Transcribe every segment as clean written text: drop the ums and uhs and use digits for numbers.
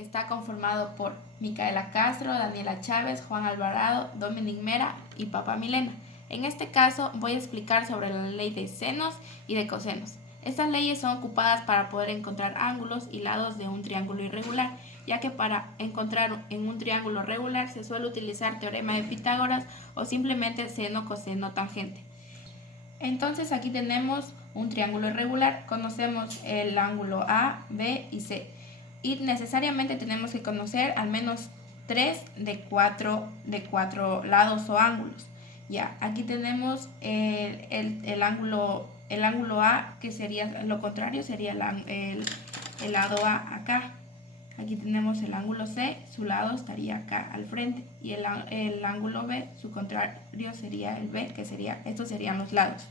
que está conformado por Micaela Castro, Daniela Chávez, Juan Alvarado, Dominic Mera y Papa Milena. En este caso voy a explicar sobre la ley de senos y de cosenos. Estas leyes son ocupadas para poder encontrar ángulos y lados de un triángulo irregular, ya que para encontrar en un triángulo regular se suele utilizar teorema de Pitágoras o simplemente seno, coseno, tangente. Entonces aquí tenemos un triángulo irregular, conocemos el ángulo A, B y C y necesariamente tenemos que conocer al menos 3 de 4 lados o ángulos. Ya, aquí tenemos el ángulo A, que sería lo contrario, sería el lado A acá. Aquí tenemos el ángulo C, su lado estaría acá al frente, y el ángulo B, su contrario sería el B, que sería, estos serían los lados.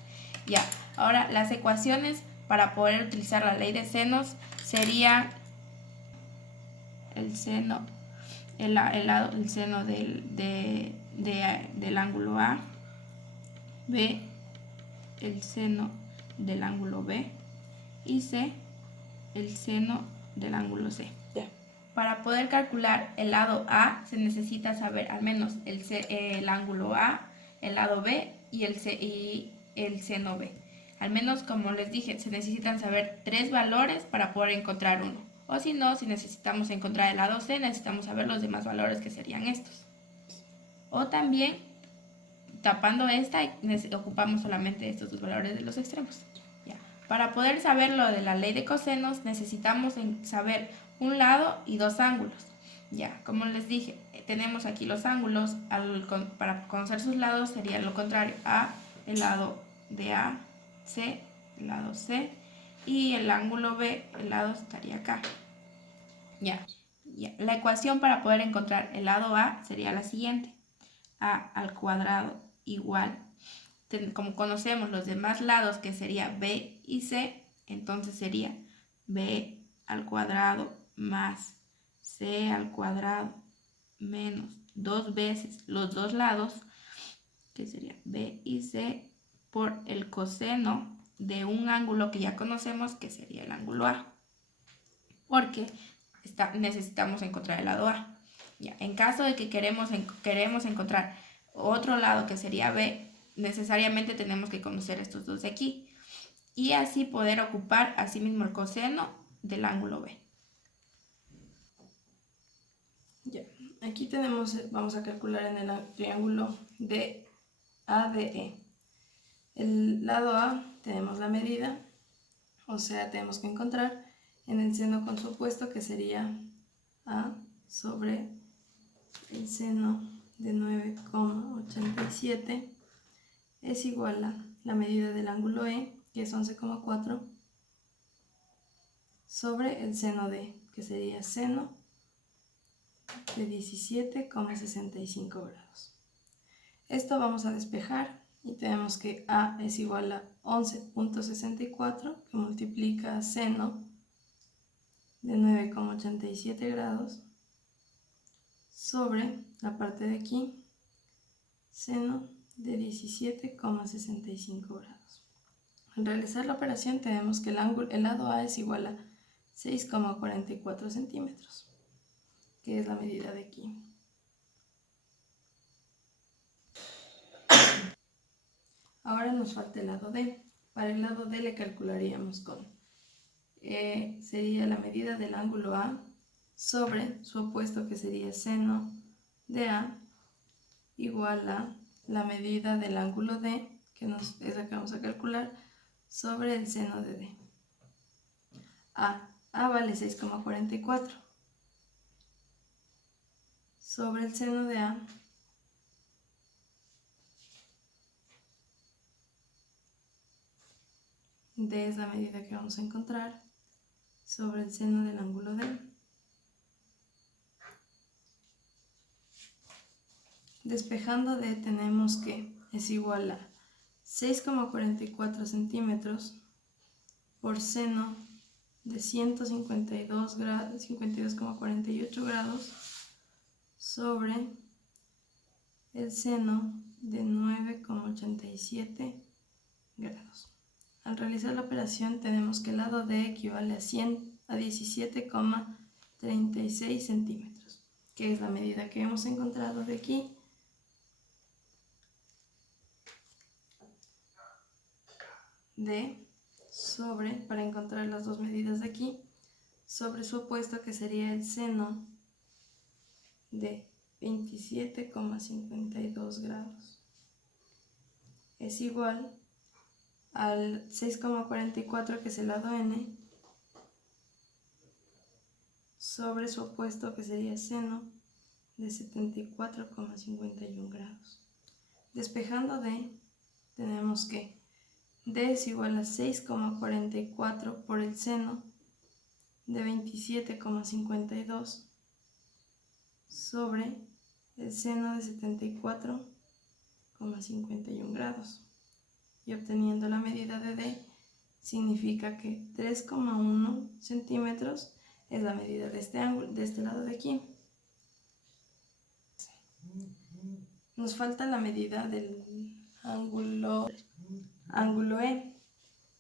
Ya, ahora las ecuaciones para poder utilizar la ley de senos sería el seno, el seno del ángulo A, B, el seno del ángulo B, y C, el seno del ángulo C. Para poder calcular el lado A se necesita saber al menos el ángulo A, el lado B y el seno B. Al menos, como les dije, se necesitan saber 3 valores para poder encontrar uno. O si no, si necesitamos encontrar el lado C, necesitamos saber los demás valores, que serían estos. O también, tapando esta, ocupamos solamente estos dos valores de los extremos. Ya. Para poder saber lo de la ley de cosenos, necesitamos saber un lado y dos ángulos. Ya, como les dije, tenemos aquí los ángulos, para conocer sus lados sería lo contrario: A, el lado de A, C, el lado C, y el ángulo B, el lado estaría acá. Ya. La ecuación para poder encontrar el lado A sería la siguiente: A al cuadrado igual, como conocemos los demás lados, que sería B y C, entonces sería B al cuadrado más C al cuadrado menos 2 veces los dos lados, que sería B y C, por el coseno de un ángulo que ya conocemos, que sería el ángulo A, porque necesitamos encontrar el lado A. Ya, en caso de que queremos encontrar otro lado, que sería B, necesariamente tenemos que conocer estos dos de aquí, y así poder ocupar asimismo el coseno del ángulo B. Ya, aquí vamos a calcular en el triángulo de ADE. El lado A tenemos la medida, o sea, tenemos que encontrar en el seno con su opuesto, que sería A sobre el seno de 9,87 es igual a la medida del ángulo E, que es 11,4, sobre el seno D, que sería seno de 17,65 grados. Esto vamos a despejar y tenemos que A es igual a 11,64, que multiplica seno de 9,87 grados sobre la parte de aquí, seno de 17,65 grados. Al realizar la operación tenemos que el lado A es igual a 6,44 centímetros, que es la medida de aquí. Ahora nos falta el lado D. Para el lado D le calcularíamos con sería la medida del ángulo A sobre su opuesto, que sería seno de A, igual a la medida del ángulo D, que es la que vamos a calcular, sobre el seno de D. A vale 6,44 sobre el seno de A, D es la medida que vamos a encontrar, sobre el seno del ángulo D. Despejando D tenemos que es igual a 6,44 centímetros por seno de 52,48 grados sobre el seno de 9,87 grados. Al realizar la operación tenemos que el lado D equivale a 17,65 36 centímetros, que es la medida que hemos encontrado de aquí. De sobre, para encontrar las dos medidas de aquí, sobre su opuesto, que sería el seno de 27,52 grados. Es igual al 6,44, que es el lado n, sobre su opuesto, que sería seno de 74,51 grados. Despejando d, tenemos que d es igual a 6,44 por el seno de 27,52 sobre el seno de 74,51 grados. Y obteniendo la medida de d, significa que 3,1 centímetros es la medida de este ángulo, de este lado de aquí. Nos falta la medida del ángulo E,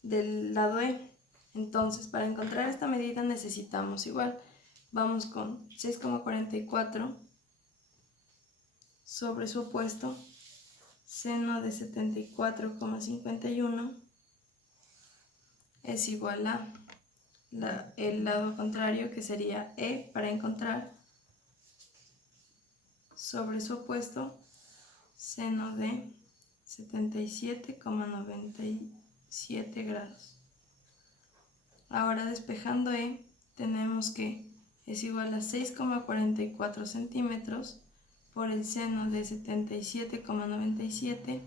del lado E. Entonces, para encontrar esta medida necesitamos igual, vamos con 6,44 sobre su opuesto, seno de 74,51, es igual a el lado contrario, que sería E, para encontrar sobre su opuesto, seno de 77,97 grados. Ahora, despejando E, tenemos que es igual a 6,44 centímetros por el seno de 77,97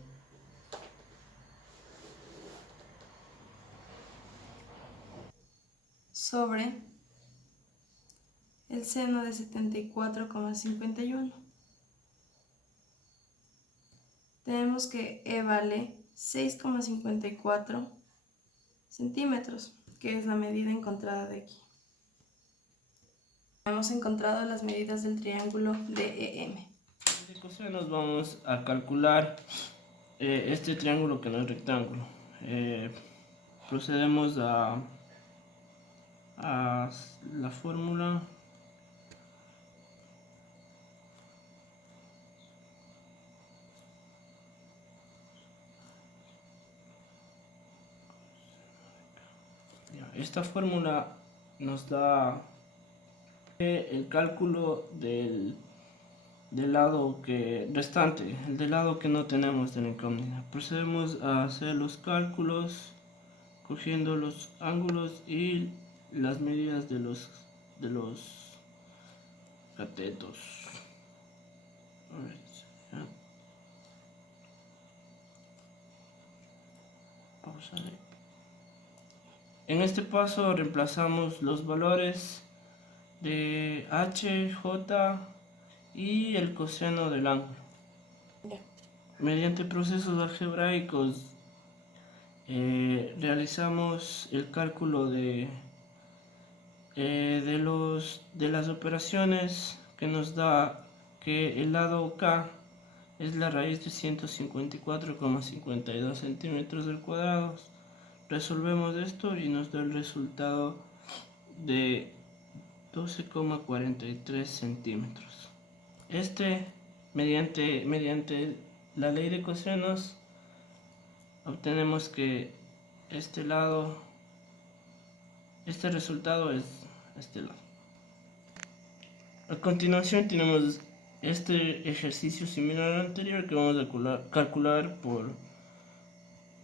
sobre el seno de 74,51. Tenemos que E vale 6,54 centímetros, que es la medida encontrada de aquí. Hemos encontrado las medidas del triángulo DEM. De cosenos vamos a calcular este triángulo que no es rectángulo. Procedemos a la fórmula. Esta fórmula nos da el cálculo del lado restante, el del lado que no tenemos de la incógnita. Procedemos a hacer los cálculos cogiendo los ángulos y las medidas de los catetos. Pausaré. En este paso reemplazamos los valores de h, j y el coseno del ángulo. Mediante procesos algebraicos realizamos el cálculo de las operaciones, que nos da que el lado K es la raíz de 154,52 centímetros del cuadrado. Resolvemos esto y nos da el resultado de 12,43 centímetros. Mediante la ley de cosenos, obtenemos que este resultado es este lado. A continuación tenemos este ejercicio similar al anterior, que vamos a calcular por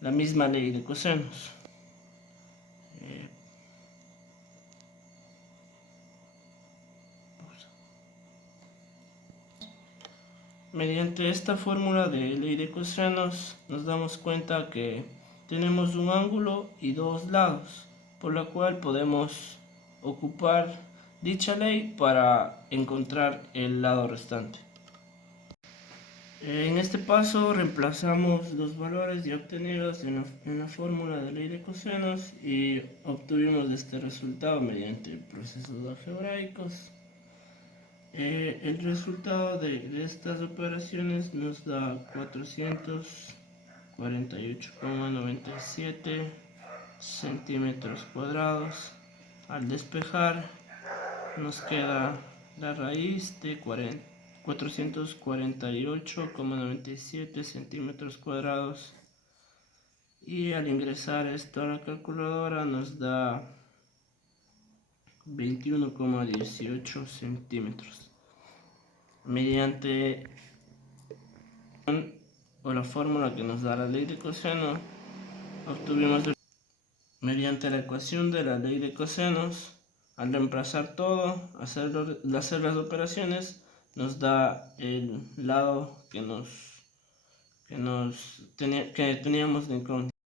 la misma ley de cosenos. Mediante esta fórmula de ley de cosenos nos damos cuenta que tenemos un ángulo y dos lados, por lo cual podemos ocupar dicha ley para encontrar el lado restante. En este paso reemplazamos los valores ya obtenidos en la fórmula de ley de cosenos y obtuvimos este resultado mediante procesos algebraicos. El resultado de estas operaciones nos da 448,97 centímetros cuadrados. Al despejar nos queda la raíz de 448,97 centímetros cuadrados. Y al ingresar esto a la calculadora nos da 21,18 centímetros. Mediante la fórmula que nos da la ley de coseno, obtuvimos mediante la ecuación de la ley de cosenos, al reemplazar todo, hacer las operaciones, nos da el lado que teníamos de incógnita.